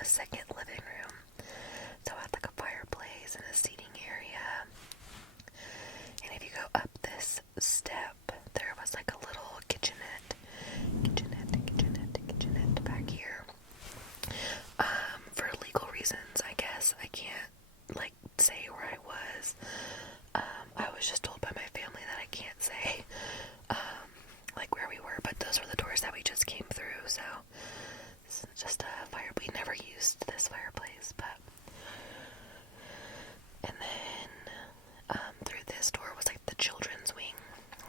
a second living room. So it had like a fireplace and a seating area. And if you go up this step, there was like a little kitchenette back here. For legal reasons, I guess, I can't, like, say where I was. I was just told by my family that I can't say, like, where we were, but those were the doors that we just came through, so this is just a fire. We never used this fireplace, but, and then, through this door was, like, the children's wing.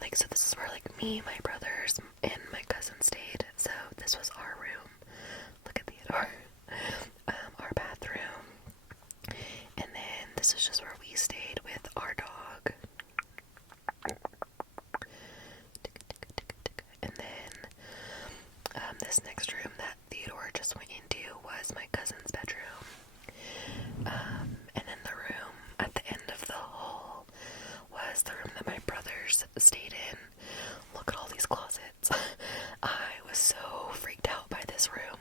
Like, so this is where, like, me, my brothers, and my cousin stayed, so this was our room. Look at Theodore. Our bathroom. And then this is just where we stayed with our dog. And then this next room that Theodore just went into was my cousin's bedroom. And then the room at the end of the hall was the room that my brothers stayed in. Look at all these closets. I was so freaked out by this room.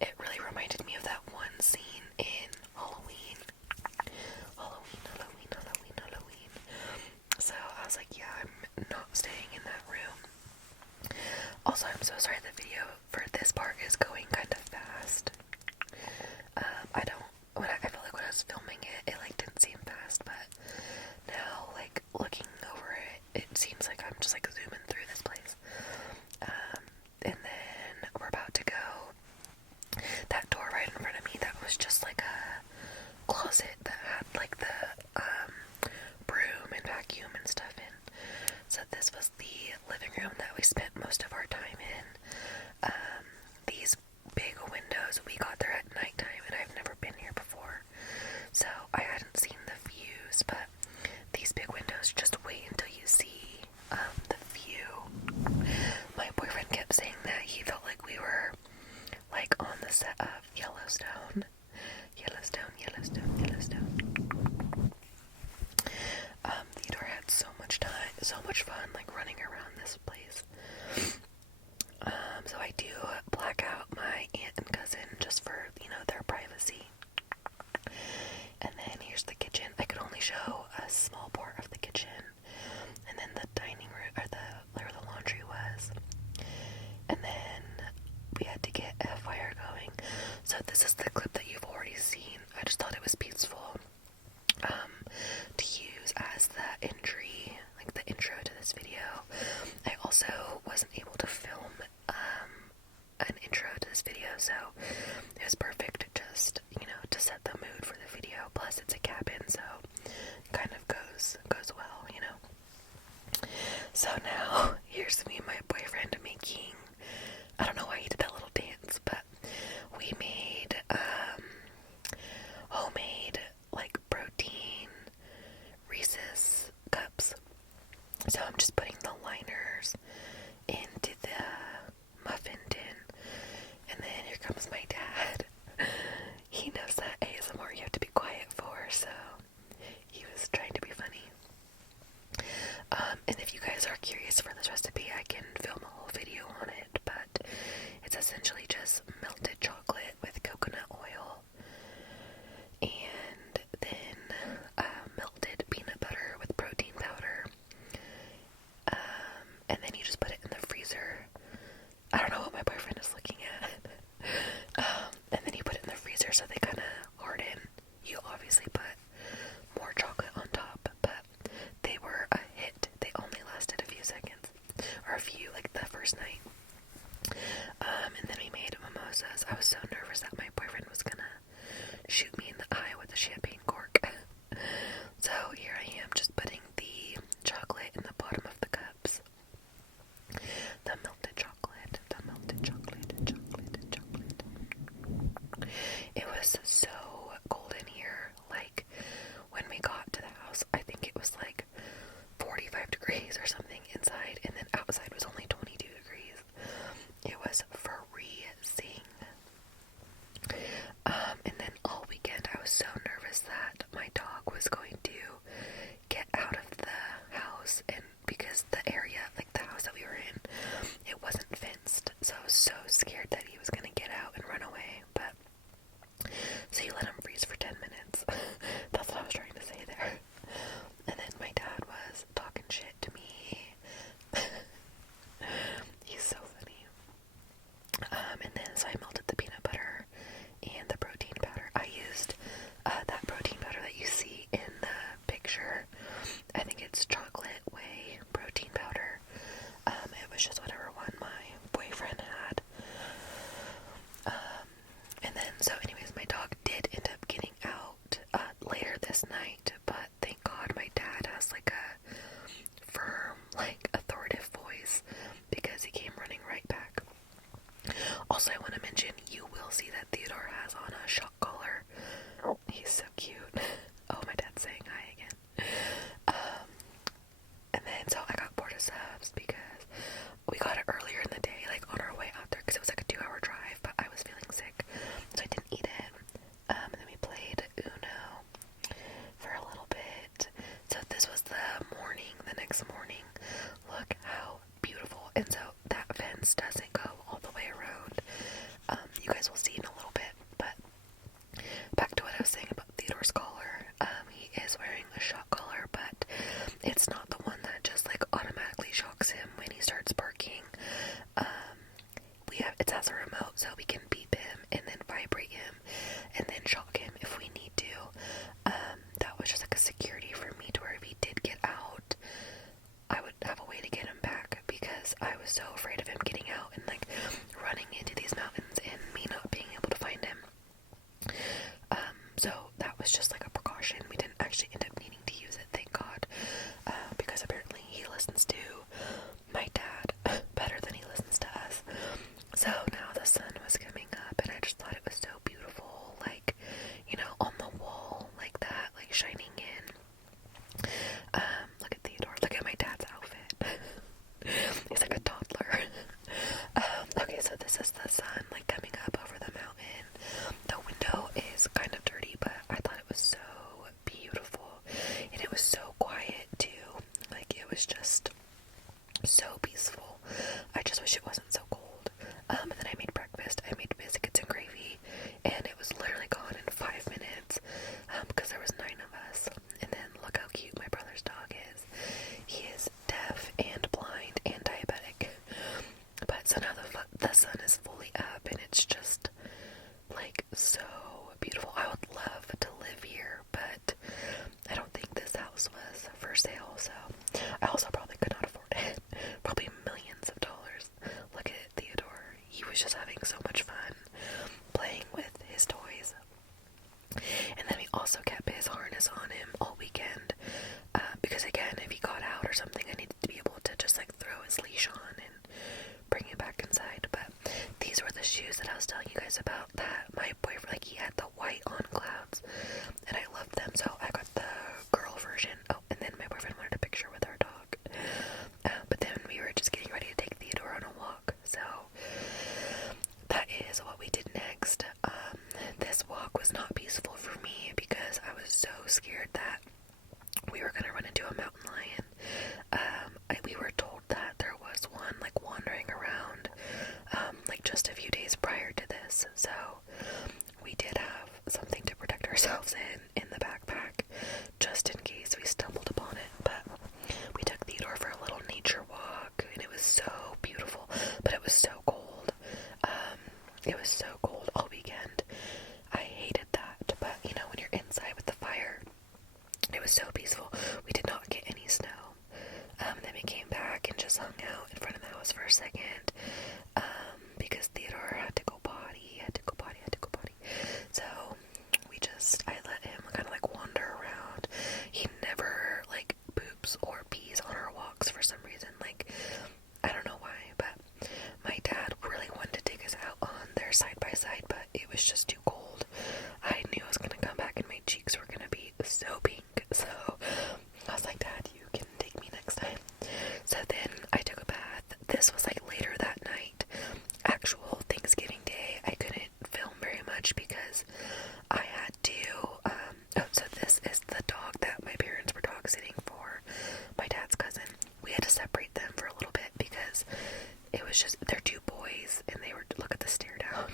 It really reminded me of that one scene in Halloween. So I was like, yeah, I'm not staying in that room. Also, I'm so sorry the video for this part is going kind of fast. I felt like when I was filming it like didn't seem fast, but now, like, looking over it, it seems like I'm just like zooming through this place. And then we're about to go. That door right in front of me, that was just like a closet that had like the broom and vacuum and stuff in. So this was the living room that we spent most of our time in. These big windows, we got there at nighttime, and I've never been here before, so I hadn't seen the views, but these big windows, just wait until you see the view. My boyfriend kept saying that he felt like we were like on the set of Yellowstone. Theodore had so much fun, like, running around this place. So I do black out my aunt and cousin just for, their privacy. And then here's the kitchen. I could only show a small part of the kitchen. And then the dining room, or where the laundry was. And then we had to get a fire going. So this is the clip that you've already seen. I just thought it was peaceful to use as the entry, like the intro to this video. I also wasn't able to film an intro to this video, so it was perfect just, to set the mood for the video. Plus it's a cabin, so it kind of goes well, So now, here's me and my boyfriend making, I don't know why he did that little dance, but we made homemade, like, protein Reese's cups. So I'm just putting the liners into the muffin tin, and then here comes my dad. He knows that ASMR you have to be quiet for, so he was trying to be funny. And if you guys are curious for this recipe, I can film a whole video on it, but it's essentially just melted chocolate with coconut oil, and then melted peanut butter with protein powder, and then you just put it in the freezer. I don't know what my boyfriend is looking at. And then you put it in the freezer so they kind of harden. You obviously put more chocolate on top, but they were a hit. They only lasted a few seconds, or a few, like the first night. And then we made mimosas. I was so nervous that my boyfriend was gonna shoot me in the eye with a champagne cork. So here I am, just putting the chocolate in the bottom of the cups. The melted chocolate. It was so cold in here. Like, when we got to the house, I think it was like 45 degrees or something inside, and then outside was only 22 degrees. It was freezing. And then all weekend I was so nervous that my dog was going to get out of the house, and because the area, like the house that we were in, it wasn't fenced, so I was so scared that he was going to get out and run away. But Also, I want to mention, you will see that Theodore has on a shock collar. He's so cute. Oh, my dad's saying hi again. And then, so I got Porta subs because we got it earlier in the day, like on our way out there, because it was like a 2-hour drive, but I was feeling sick, so I didn't eat it. And then we played Uno for a little bit. So this was the morning, the next morning. Look how beautiful. And so that fence doesn't go all the way around. You guys will see in a little bit, but back to what I was saying about Theodore's collar. He is wearing a shock collar, but it's not the one that just like automatically shocks him when he starts barking. It has a remote, so we can beep him and then vibrate him and then shock him if we need to. That was just like a security for me, to where if he did get out, I would have a way to get him back, because I was so afraid of him getting out and like running into these mountains and me not being able to find him. So that was just like a precaution. We didn't actually end up needing to use it, thank God, because apparently he listens to my dad better than he listens to us. So now the sun was coming up, and I just thought it was so beautiful, like, you know, on the wall like that, like shining in. Look at Theodore. Look at my dad's outfit. He's like a toddler. Okay, so this is the sun like coming up over the mountain. The window is kind of dirty, but I thought it was so beautiful, and it was so quiet too. Like, it was just so peaceful. I just wish it wasn't so cold. And then I made breakfast. I made biscuits and gravy, and it was literally gone in 5 minutes, because there was 9 of us. And then look how cute my brother's dog is. He is deaf and blind and diabetic. But so now the sun is fully up, and it's just like so beautiful. I would love to live here, but I don't think this house was for sale, so I also probably could not afford it. Probably millions of dollars. Look at Theodore. He was just having so much fun playing with his toys. And then we also kept his harness on him all weekend, because again, if he got out or something, I needed to be able to just like throw his leash on and bring him back inside. But these were the shoes that I was telling you guys about, that my boyfriend, like, he had the white on clouds, and I loved them, so I got the girl version. Oh, and then my boyfriend wanted a picture with our dog. But then we were just getting ready to take Theodore on a walk, so that is what we did next. This walk was not peaceful for me because I was so scared that we were going to run into a mountain lion. We were told that there was one like wandering around like just a few days prior to this, so we did have something to protect ourselves in the backpack just in case we stumbled upon it. But we took Theodore for a little nature walk, and it was so beautiful, but it was so cold. It was so cold all weekend. I hated that, but you know, when you're inside with the fire, it was so peaceful. We did not get any snow. Then we came back and just hung out in front of the house for a second, because Theodore had to go potty, So I let him kind of like wander around. He never like poops or pees on our walks for some reason. Like, I don't know why, but my dad really wanted to take us out on their side by side, but it was just too cold. I knew I was gonna come back and my cheeks were gonna be so pink, so I was like, Dad, you can take me next time. So then I took a bath. This was like later that night, actual Thanksgiving Day. I couldn't film very much because I had to, so this is the dog that my parents were dog sitting for, my dad's cousin. We had to separate them for a little bit because it was just, they're 2 boys, and they were, look at the stare down.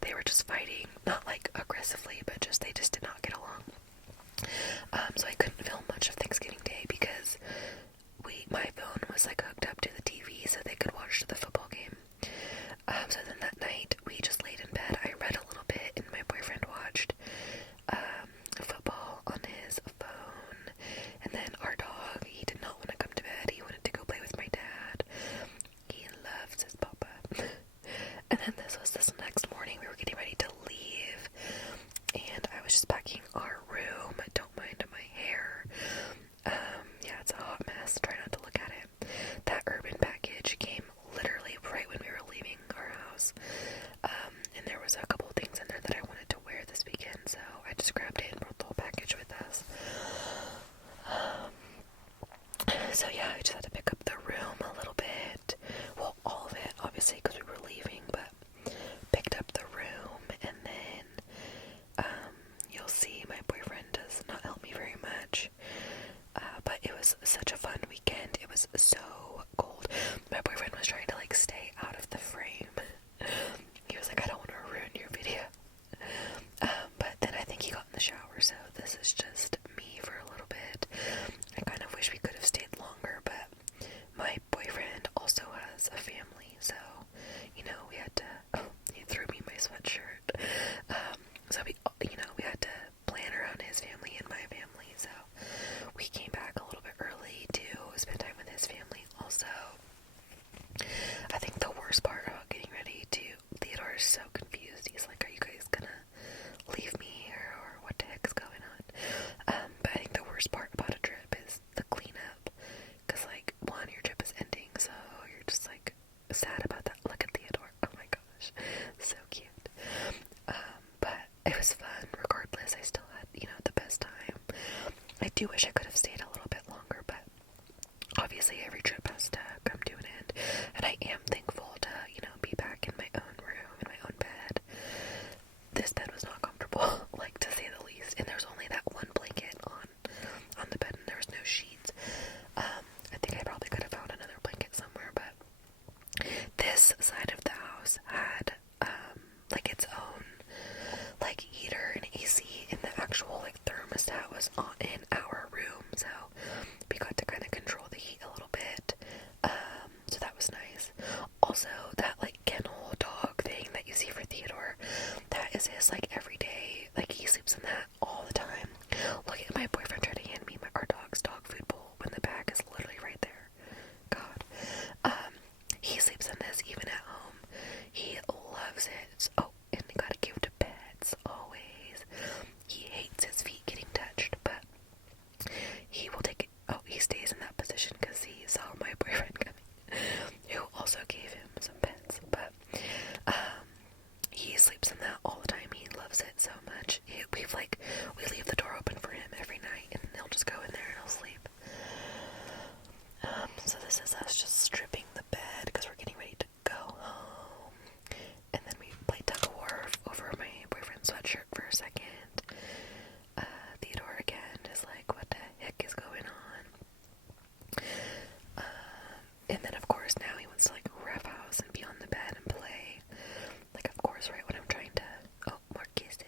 They were just fighting, not like aggressively, but just, they just did not get along. So I couldn't film much of Thanksgiving Day because my phone was like hooked up to the TV so they could watch the football game. So then that night we just laid in bed. I read a little bit, and my boyfriend watched football on his phone. And then our dog, he did not want to come to bed. He wanted to go play with my dad. He loves his papa. And then this next morning, we were getting ready to leave, and I was just packing our room. Don't mind my hair. Yeah, it's a hot mess. Try not to look at it. That urban package came literally right when we were leaving our house. So yeah, I just had to pick up the room a little bit. Well, all of it, obviously, because we were leaving, but picked up the room, and then you'll see my boyfriend does not help me very much. But it was such a fun weekend. It was so cold. My boyfriend was trying to like stay out of the frame. He was like, I don't want to ruin your video. But then I think he got in the shower, so this is just me for a little bit. I kind of wish we could have stayed longer, but my boyfriend also has a family, so, you know, we had to, he threw me my sweatshirt. So we had to plan around his family and my family, so we came back a little bit early to spend time with his family also. I think the worst part about getting ready to, Theodore is so confused. He's like, are you guys gonna leave me here, or what the heck's going on? But I think the worst part about a trip is the cleanup, because like, one, your trip is ending, so you're just like sad about that. Look at Theodore, oh my gosh, so cute. But it was fun regardless. I still had, you know, the best time. I do wish I could have stayed a little bit longer, but obviously every trip has to come to an end, and I am thankful to, you know, be back in my own room, in my own bed. This bed was not comfortable, like, to say the least, and there's only that one blanket on the bed, and there was no sheets. I think I probably could have found another blanket somewhere, but this side of the house had, like, its own, like, heater and AC, and the actual, like, thermostat was in our room, so we got to kind of control the heat a little bit. So that was nice. Also, that, like, kennel dog thing that you see for Theodore, that is his, like, everyday, like, he sleeps in that all the time. Look at my boyfriend trying to hand me our dog's dog food bowl when the bag is literally right there. God. He sleeps in this even at home. He loves it. Oh, and you gotta give to pets, always. He hates his feet getting touched, but he will take it. Oh, he stays in that position because he saw my boyfriend coming, who also gave him some pets, but he sleeps in that all the time. He loves it so much. We leave the door open for him every night, and he'll just go in there and he'll sleep. So this is us just stripping the bed because we're getting ready to go home, and then we play tug of war over my boyfriend's sweatshirt for a second. Theodore again is like, what the heck is going on? And then of course now he wants to like roughhouse and be on the bed and play. Like, of course, right when I'm trying to, oh, more kisses.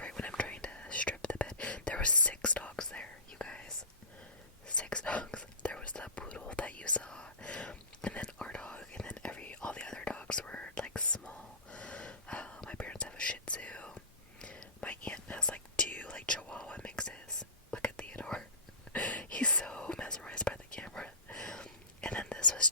Right when I'm trying to strip the bed. There was 6 dogs there, you guys. 6 dogs. There was the poodle that you saw, and then our dog, and then all the other dogs were like small. My parents have a Shih Tzu. My aunt has like 2 like Chihuahua mixes. Look at Theodore. He's so mesmerized by the camera. And then this was